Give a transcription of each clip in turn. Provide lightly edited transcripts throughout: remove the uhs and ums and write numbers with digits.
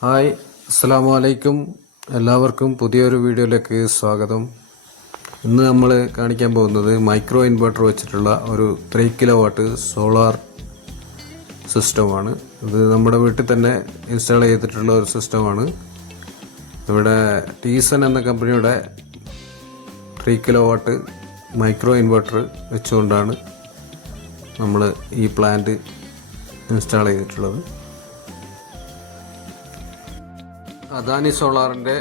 Hi, അസ്സലാമു അലൈക്കും. എല്ലാവർക്കും പുതിയൊരു വീഡിയോയിലേക്ക് സ്വാഗതം. ഇന്ന് നമ്മൾ കാണിക്കാൻ പോകുന്നത് മൈക്രോ ഇൻവെർട്ടർ വെച്ചിട്ടുള്ള ഒരു 3 കിലോ വാട്ട് സോളാർ സിസ്റ്റമാണ്. ഇത് നമ്മുടെ വീട്ടിൽ തന്നെ ഇൻസ്റ്റാൾ ചെയ്തിട്ടുള്ള ഒരു സിസ്റ്റമാണ്. ഇവിടെ ടീസൺ എന്ന കമ്പനിയുടെ 3 കിലോ വാട്ട് മൈക്രോ ഇൻവെർട്ടർ വെച്ചുകൊണ്ടാണ് നമ്മൾ ഈ പ്ലാന്റ് ഇൻസ്റ്റാൾ ചെയ്തിട്ടുള്ളത്. അദാനി സോളാറിൻ്റെ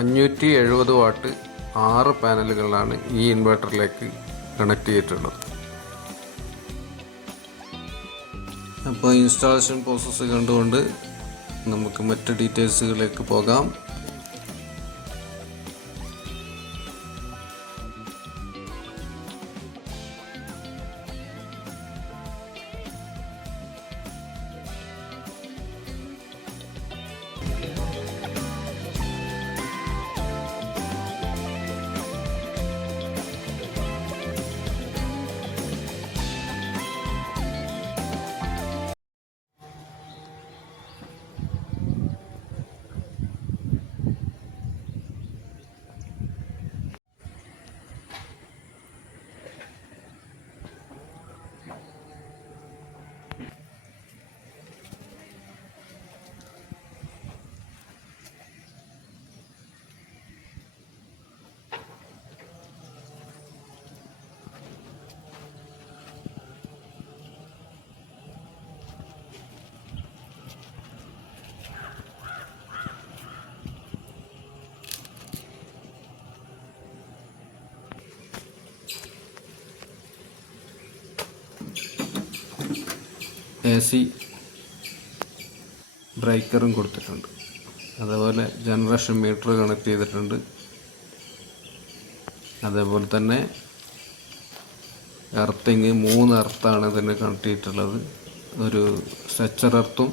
570 വാട്ട് 6 പാനലുകളാണ് ഈ ഇൻവെർട്ടറിലേക്ക് കണക്ട് ചെയ്തിട്ടുള്ളത്. അപ്പോൾ ഇൻസ്റ്റാളേഷൻ പ്രോസസ്സ് കണ്ടുകൊണ്ട് നമുക്ക് മറ്റ് ഡീറ്റെയിൽസുകളിലേക്ക് പോകാം. AC ബ്രേക്കറും കൊടുത്തിട്ടുണ്ട്. അതേപോലെ ജനറേഷൻ മീറ്റർ കണക്ട് ചെയ്തിട്ടുണ്ട്. അതേപോലെ തന്നെ എർത്തിങ് 3 എർത്താണ് ഇതിന് കണക്ട് ചെയ്തിട്ടുള്ളത്. ഒരു സ്ട്രെച്ചർ എർത്തും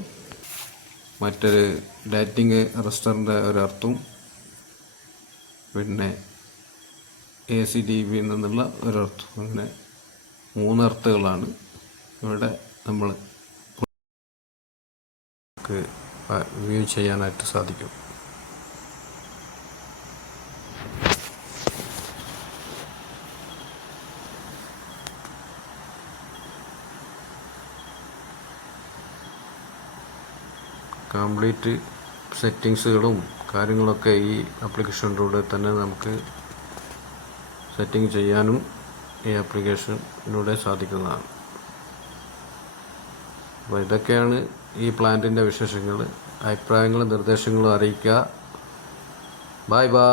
മറ്റൊരു ലൈറ്റിങ് റെസ്റ്ററിൻ്റെ ഒരു എർത്തും പിന്നെ ACDB നിന്നുള്ള ഒരു എർത്തും, അങ്ങനെ 3 എർത്തുകളാണ് ഇവിടെ നമ്മൾ വ്യൂ ചെയ്യാനായിട്ട് സാധിക്കും. കംപ്ലീറ്റ് സെറ്റിങ്സുകളും കാര്യങ്ങളൊക്കെ ഈ ആപ്ലിക്കേഷനിലൂടെ തന്നെ നമുക്ക് സെറ്റിംഗ് ചെയ്യാനും ഈ ആപ്ലിക്കേഷനിലൂടെ സാധിക്കുന്നതാണ്. അപ്പോൾ ഇതൊക്കെയാണ് ഈ പ്ലാന്റിൻ്റെ വിശേഷങ്ങൾ. അഭിപ്രായങ്ങളും നിർദ്ദേശങ്ങളും അറിയിക്കുക. Bye bye.